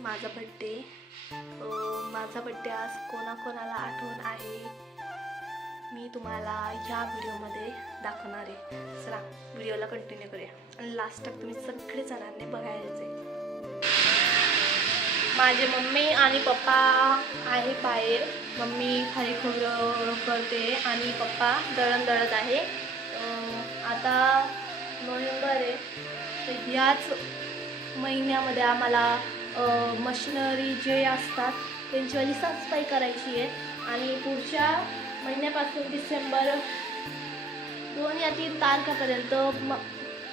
म्हणजेच माझा बड्डे माझा बड्डे आज कोणाकोणाला आठवण आहे मी तुम्हाला ह्या व्हिडिओमध्ये दाखवणार आहे. चला व्हिडिओला कंटिन्यू करूया. आणि लास्ट तक तुम्ही सगळे जणांनी बघायचे. माझे मम्मी आणि पप्पा आहे बाहेर. मम्मी खाली खोबरं करते आणि पप्पा दळण दळत आहे. आता नोव्हेंबर आहे. तर ह्याच महिन्यामध्ये आम्हाला मशिनरी जे असतात त्यांचीवाली साफसफाई करायची आहे. आणि पुढच्या महिन्यापासून डिसेंबर दोन या तीन तारखेपर्यंत म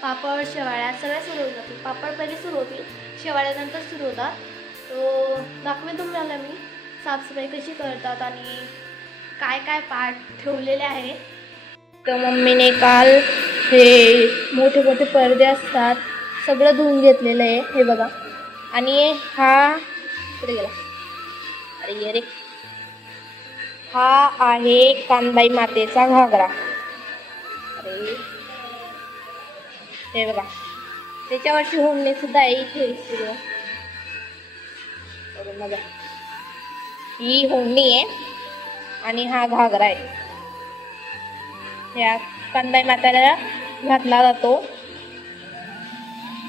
पापड शेवाळ्या सगळ्या सुरू होऊन जातील. पापड पहिले सुरू होतील शेवाळ्यानंतर सुरू होतात. तो दाखवेन तुम्हाला मी. साफसफाई कशी करतात आणि काय काय पाठ ठेवलेले आहे. तर मम्मीने काल हे मोठे मोठे पडदे असतात सगळं धुवून घेतलेलं आहे. हे बघा. आणि हा कुठे गेला? अरे अरे हा आहे कानबाई मातेचा घागरा. अरे. हे बघा. त्याच्यावरची होमणे सुद्धा आहे इथे. सुरू बघा. ही होमणी आहे आणि हा घागरा आहे. या कानबाई माताला घातला जातो.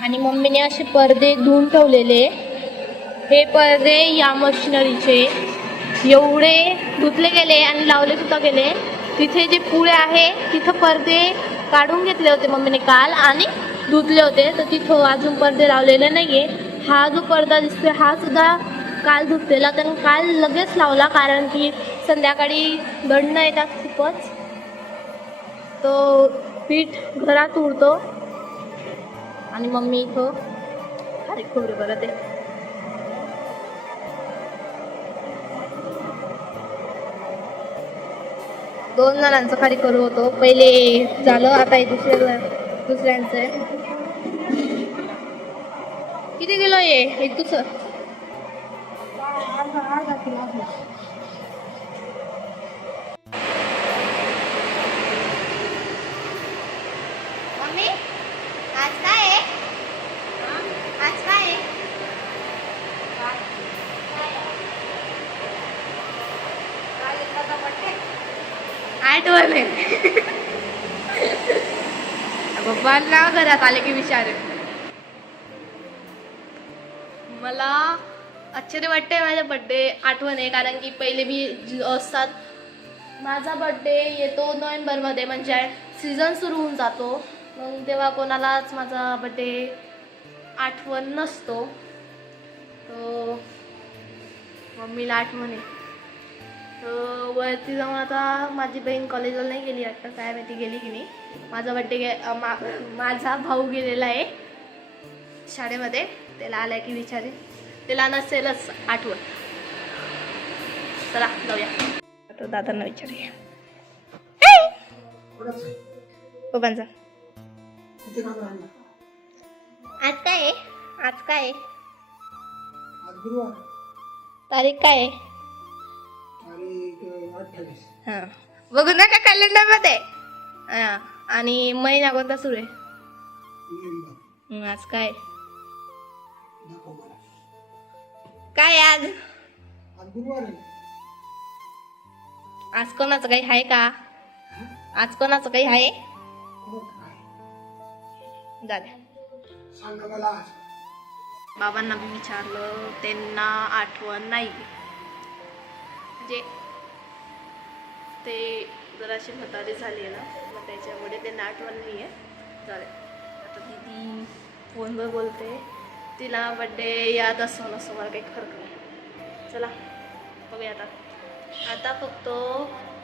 आणि मम्मीने असे पडदे धुवून ठेवलेले. हे पडदे या मशिनरीचे. एवढे धुतले गेले आणि लावले सुद्धा गेले. तिथे जे पुळे आहे तिथं पडदे काढून घेतले होते मम्मीने काल आणि धुतले होते. तर तिथं अजून पडदे लावलेले नाही आहे हा जो पडदा दिसतोय हा सुद्धा काल धुतलेला. तर काल लगेच लावला कारण की संध्याकाळी दंड येतात खूपच. तो पीठ घरात उडतो. आणि मम्मी इथं. अरे खोबरं बरं ते. दोन जणांचं खाली करू होतो. पहिले झालं आता हे दुसऱ्या दुसऱ्यांचं आहे. किती गेलो आहे हे तुझं मम्मी आज काय आहे आज काय आहे आठवण आहे पप्पांना घरात आले की विचार. मला आश्चर्य वाटतंय माझ्या बड्डे आठवण आहे कारण की पहिले मी असतात माझा बड्डे येतो नोव्हेंबरमध्ये म्हणजे सीझन सुरू होऊन जातो. मग तेव्हा कोणालाच माझा बड्डे आठवण नसतो. तो मम्मीला आठवण आहे. वरती जाऊन आता माझी बहीण कॉलेजला नाही गेली वाटतं. काय माहिती गेली की नाही. माझा बड्डे गे अं, मा माझा भाऊ गेलेला आहे. शाळेमध्ये. त्याला आलाय की विचारे त्याला नसेलच आठवण. चला जाऊया. आता दादांना विचारूया. पप्पांचा आज काय आहे. आज काय आहे? आज गुरुवार. तारीख काय आहे? हां. बघू नका कॅलेंडरमध्ये हां. आणि महिना कोणता सुरू आहे? आज काय? काय आज? आज कोणाचं काही आहे का? आज कोणाचं काही आहे? बाबांना मी विचारलं त्यांना आठवण नाही म्हणजे ते जराशी म्हातारी झाली आहे ना मग त्याच्यामुळे त्यांना आठवण नाही आहे चालेल. आता दीदी फोनवर बोलते. तिला बड्डे याद असो नसो मला काही फरक नाही. चला बघूया आता. आता फक्त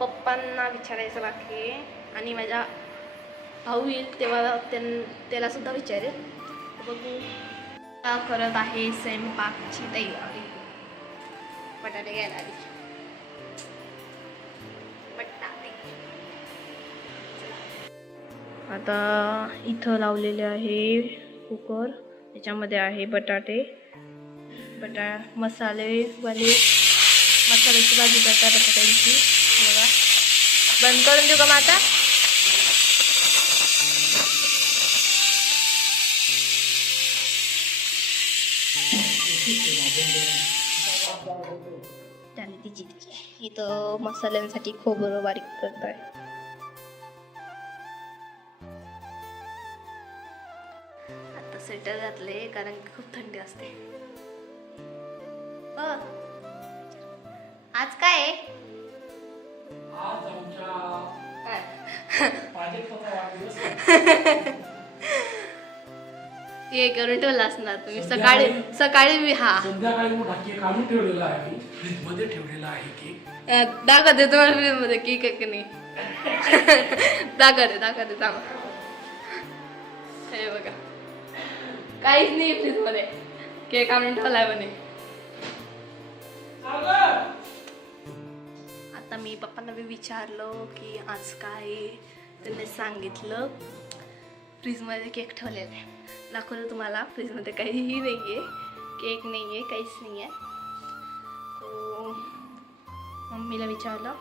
पप्पांना विचारायचं बाकी आणि माझ्या भाऊ येईल तेव्हा त्यां त्याला सुद्धा विचारेल. बघू. करत आहे स्वयंपाकची तयारी. बटाटे घ्यायला आधी आता इथं लावलेले आहे कुकर. त्याच्यामध्ये आहे बटाटे. बटा मसालेवाले मसाल्याची भाजी करता बटाट्यांची. बघा. बंद करून देऊ का मग आता? त्याने तिची तिची. इथं मसाल्यांसाठी खोबरं बारीक करत आहे स्वेटर घातले कारण की खूप थंडी असते. आज काय. हे करून ठेवलं असणार तुम्ही. सकाळी सकाळी मी हा. आणून ठेवलेला आहे. फ्रीजमध्ये ठेवलेला आहे केक. अं, दाखवते तुम्हाला फ्रीजमध्ये केक आहे की नाही. दाखवते दाखवते थांबा. हे बघा. काहीच नाही फ्रीजमध्ये केक आणून ठेवलाय म्हणे. आता मी पप्पांना बी विचारलं की आज काय त्यांनी सांगितलं फ्रीजमध्ये केक ठेवलेला आहे. दाखवलं तुम्हाला फ्रीजमध्ये काहीही नाही आहे केक नाही आहे काहीच नाही आहे तो मम्मीला विचारलं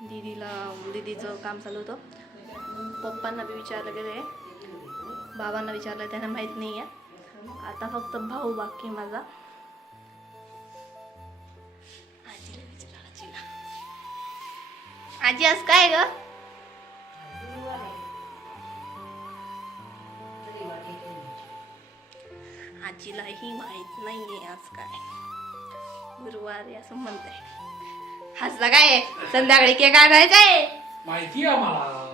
दीदीला दीदीचं काम चालू होतं. पप्पांना बी विचारलं गेलं आहे बाबांना विचारलं त्यांना माहीत नाही आहे आता फक्त भाऊ बाकी आहे माझा. आजी आज काय ग? आजीलाही माहीत नाहीये आज काय. गुरुवार आहे असं म्हणते हसला काय? आहे? संध्याकाळी केक आणायचा आहे माहिती आहे आम्हाला.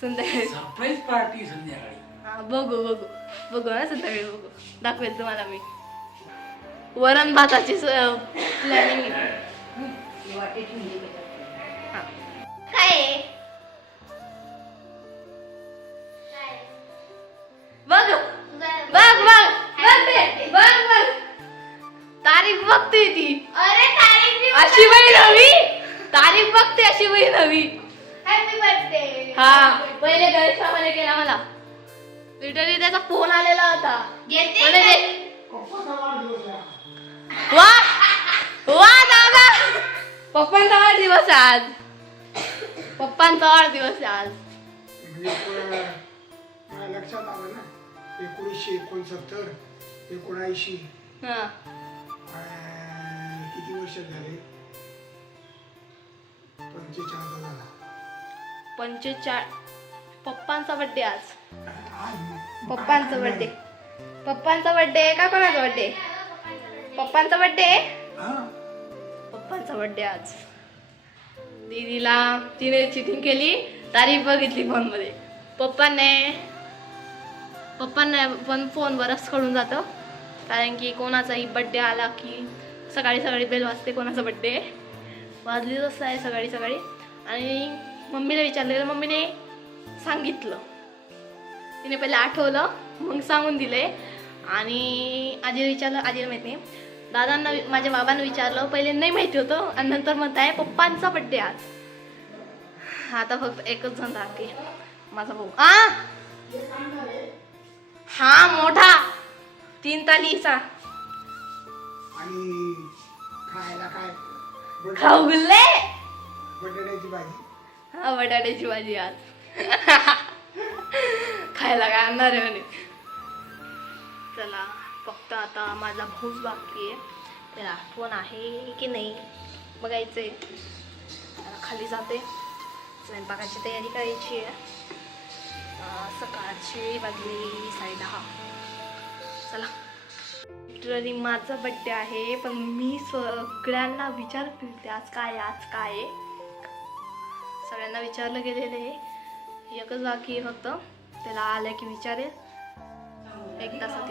संध्याकाळी. सरप्राईज पार्टी संध्याकाळी. बघू बघू. बघू ना संध्याकाळी बघू. दाखवेल तुम्हाला मी. वरण भाताची प्लॅनिंग काय पप्पांचा वाढदिवस आहे आज. म्हणजे पुढं मला लक्षात आलं ना. एकोणीसशे एकोणसत्तर एकोणऐंशी. हा. अं, किती वर्ष झाले? पंचेचाळीस झाला. पंचेचाळ पप्पांचा बर्थडे आज. आज पप्पांचा बर्थडे पप्पांचा बर्थडे का कोणाचा बर्थडे पप्पांचा बर्थडे हा. पप्पांचा बर्थडे आज. दीदीला तिने चिटिंग केली तारीख बघितली फोनमध्ये पप्पाने पप्पांना पण फोनवरच कळून जातं. कारण की कोणाचाही बड्डे आला की सकाळी सकाळी बेल वाजते कोणाचा बड्डे वाजली असं आहे सकाळी सकाळी. आणि मम्मीला विचारलेलं मम्मीने सांगितलं. तिने पहिले आठवलं मग सांगून दिले. आणि आजीला विचारलं आजीला माहिती नाही. दादांना माझ्या बाबांना विचारलं पहिले नाही माहिती होतं. आणि नंतर म्हणताय पप्पांचा बड्डे आज. आता फक्त एकच जण आहे. माझा भाऊ. आ! हा मोठा. तीन तालीचा. आणि खायला काय? खाऊ गुल्ले? बटाट्याची भाजी. हा बटाट्याची भाजी आज. खायला काय आणणार आहे म्हणे. चला. फक्त आता माझा भाऊच बाकी आहे. त्याला आठवण आहे की नाही बघायचं आहे खाली जाते. स्वयंपाकाची तयारी करायची आहे. सकाळचे सकाळची साडे दहा. चला. लिटरली माझा बड्डे आहे पण मी सगळ्यांना विचार फिरते आज काय आज काय आहे. सगळ्यांना विचारलं गेलेलं आहे. एकच बाकी आहे फक्त त्याला आलं की विचारेल. एक तासात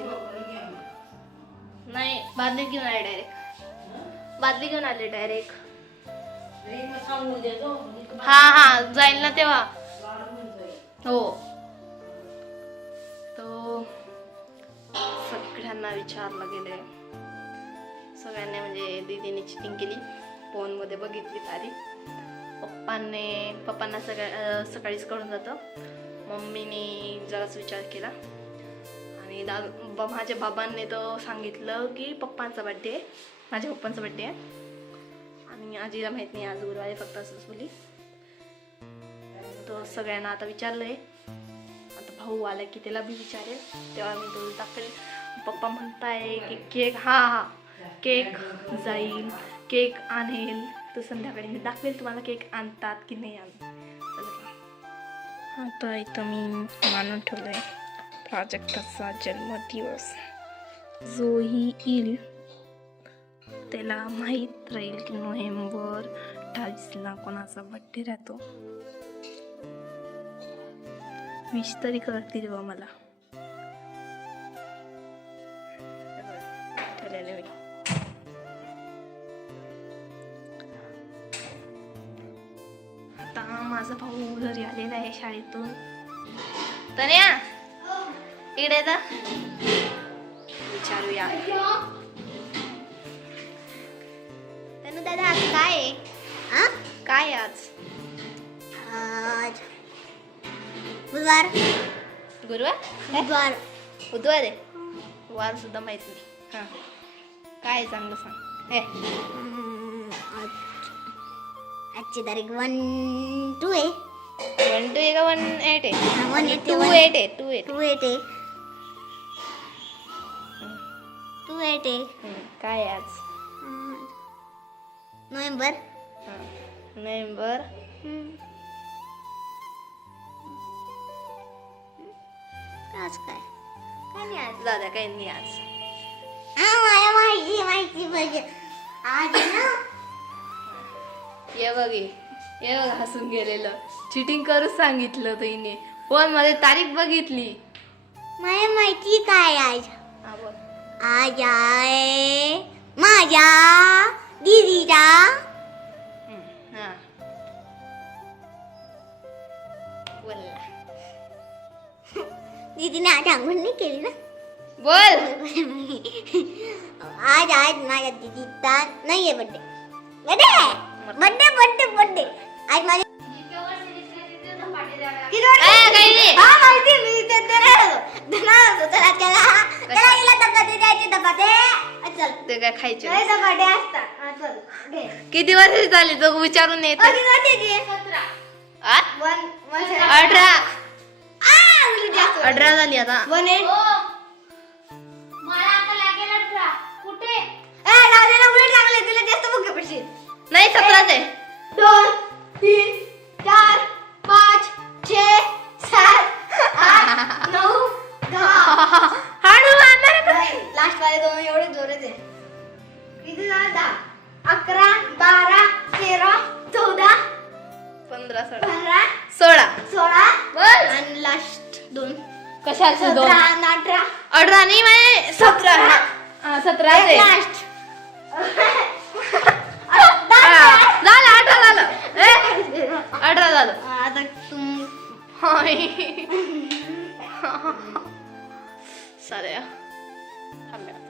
नाही बादली घेऊन आले डायरेक्ट बादली घेऊन आले डायरेक्ट हा हा जाईल ना तेव्हा. हो. तो सगळ्यांना विचारलं गेले सगळ्यांनी म्हणजे दीदीने चिटिंग केली. फोनमध्ये बघितली तारीख पप्पांनी पप्पांना सगळ्या सकाळीच कळून जातं. मम्मीने जराच विचार केला. आणि दा ब- माझ्या बाबांनी तर सांगितलं की पप्पांचा बड्डे आहे. माझ्या पप्पांचा बड्डे आहे. आणि आजीला माहीत नाही आज गुरुवारी फक्त असंच बोली तर सगळ्यांना आता विचारलं आहे आता भाऊ आला की त्याला बी विचारेल. तेव्हा मी तो दाखवेल पप्पा म्हणताय की केक हा हा. केक जाईल केक आणेल. तर संध्याकाळी मी दाखवेल तुम्हाला केक आणतात की नाही आणत आता इथं मी मानून ठेवलं आहे प्राजक्ताचा जन्मदिवस जोही येईल त्याला माहीत राहील की नोव्हेंबर अठ्ठावीसला कोणाचा बड्डे राहतो. विश तरी करतील बा मला. आता माझा भाऊ घरी आलेला आहे शाळेतून. तन्या! इकडे जा. विचारूया. तनु दादा आज काय आहे? हा? काय आज? आज बुधवार. गुरुवार? बुधवार. बुधवार आहे? वार सुद्धा माहीत नाही. हां. काय चांगलं सांग. हे आजची तारीख वन टू आहे. वन टू आहे का वन एट आहे? वन टू एट आहे टू एट. टू एट आहे. टू एट आहे काय आज नोव्हेंबर. हां. नोव्हेंबर. हम्म. आज काय? काय नाही आज. दादा काही नाही आज. हा मला माहिती माहिती पाहिजे. आज ना ये बघ ये ये बघ हसून गेलेलं. चिटिंग करूच सांगितलं होतं हिने फोनमध्ये तारीख बघितली. मला माहिती काय आज. हा बोल आज आहे माझ्या दीदीचा हम्म, हा बोल दीदीने आज आंघोळ नाही केली ना बोल आज आज माझ्या दीदीचा नाहीये birthday birthday birthday birthday birthday आज माझ्या किती वाजता? ए, काही नाही. हा माहिती मी ते चल ते काय खायचे. किती वर्ष झाली तो विचारून येत. अठरा. अठरा झाली आता. वन एट उलट तुला नाही सतराच आहे. दोन तीन चार. पंधरा सोळा. सोळा. सोळा आणि लास्ट दोन. कशाचे दोन? अठरा. अठरा नाही माहिती सतरा. सतरा. लास्ट झालं अठरा झालं. अठरा झालं. आता तुम.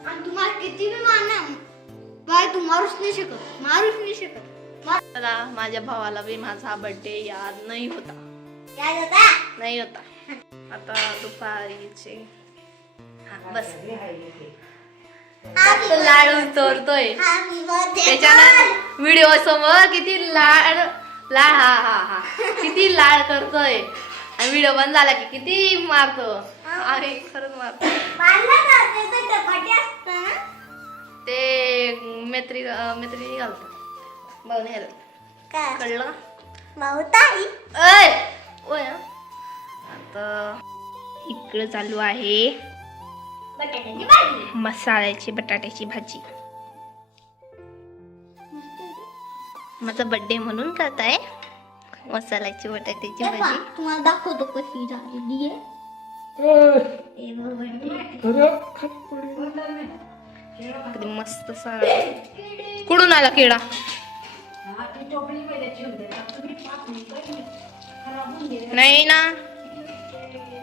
आणि तुम्हाला किती बी मारना बाय तू मारूच नाही शकत. मारूच नाही शकत. मला माझ्या भावाला बी माझा बर्थडे याद नाही होता. नाही होता. आता दुपारीचे. हा बस. लाडू चोरतोय. हॅपी बर्थडे त्याच्यानं व्हिडिओ समोर किती लाड लाड हा हा हा. किती लाड करतोय. आणि व्हिडिओ बंद झाला की किती मारतो. आणि खरंच मारतो. ते मैत्री मैत्रिणी घालतात भाऊ नाही घालत काय कळलं भाऊताई अय ओय. आता इकडं चालू आहे बटाट्याची भाजी मसाल्याची बटाट्याची भाजी माझा बर्थडे म्हणून करताय मसाल्याची बटाट्याची भाजी तुम्हाला दाखवतो कशी झालेली आहे ए, हे बघ नाही ना.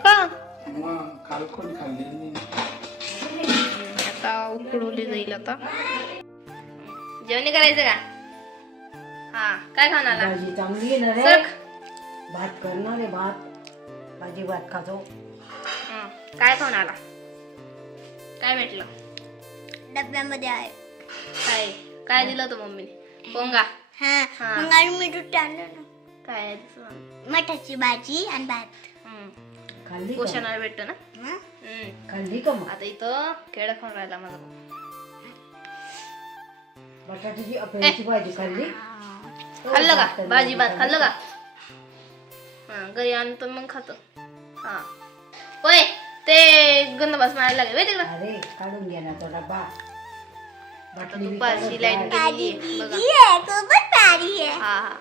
का? मग काल कोणी खाल्ली? नाही. आता उकडवली जाईल आता. जेवणी करायचं का? हा काय खाणार आला? भाजी चांगली आहे ना रे. सरक. भात करणार भात. भाजी भात खातो. हं. काय खाऊन आला काय भेटलं? डब्यामध्ये आहे. काय? काय दिलं होतं मम्मीने? पोंगा. हा. हा. मग आणि मीठ आणलं ना. काय आहे. मठाची भाजी आणि भात. हं. खाल्ली का? पोषणाला भेटतं ना? हं? हम्म. खाल्ली का मग? आता इथं केळं खाऊन राहिला माझा भाऊ. बटाट्याची अपेची भाजी खाल्ली? खाल्लं का? भाजी भात खाल्लं का? हा घरी आणतो मग खातो. हा. होय ते गंधबास मारायला लागेल माहिती का अरे काढून घे ना तो डब्बा. आता बाटली बी दुपारची लाइट ठेवा. गेलेली आहे बघा. आहे हा। हा।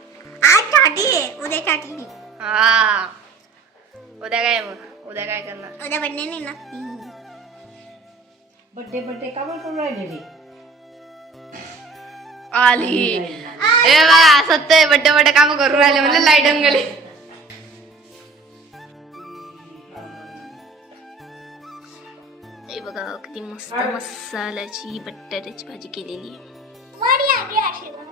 आज छाटी आहे उद्या नाही हा। उद्या काय मग उद्या काय करणार उद्या नाही ना। बड्डे बड्डे का? आली। ए सत्य बड्डे बड्डे काम करून राहिले म्हणजे लाइट गेली हे बघा किती मस्त मसाल्याची बटाट्याची भाजी केलेली आहे. मरी आली आशीर्वाद.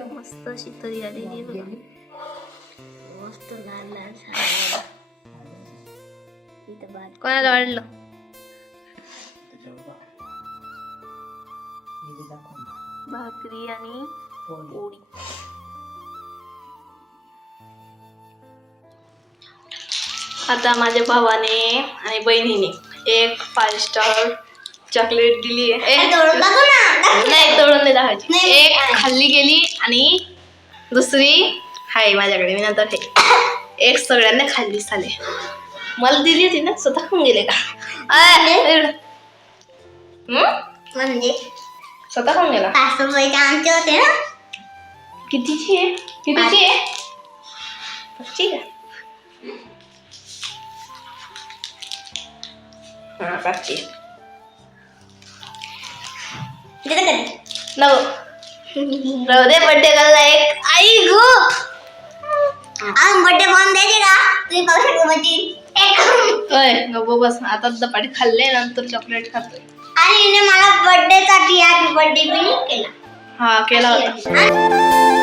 मस्त अशी तरी आलेली बघा मस्त लाल लाल झालेलं. कोणाला वाढलं भाकरी आणि पोळी. आता माझ्या भावाने आणि बहिणीने एक फाईव्ह स्टार चॉकलेट दिली आहे नाही तोडून नाही दाखवायची नाही, एक नाही. खाल्ली गेली आणि दुसरी आहे माझ्याकडे मी नंतर हे एक सगळ्यांना खाल्ली साले मला दिली होती ना स्वतः खाऊन गेले का? आय, इकडं. हं? म्हणजे? स्वतः खाऊन गेला? पाच रुपयाचे आमचे होते ना. कितीची आहे? कितीची आहे? ठीक आहे. हा पाचशे देते राहू दे बड्डे करायला एक. आई गो! आज बड्डे द्यायचे का? तुम्ही पाहू शकता म्हणजे एक होय गप्प बस. आता दपाटी खाल्ले नंतर चॉकलेट खातोय. आणि हिने मला बर्थडे साठी हॅपी बर्थडे नाही केला. हा केला होता.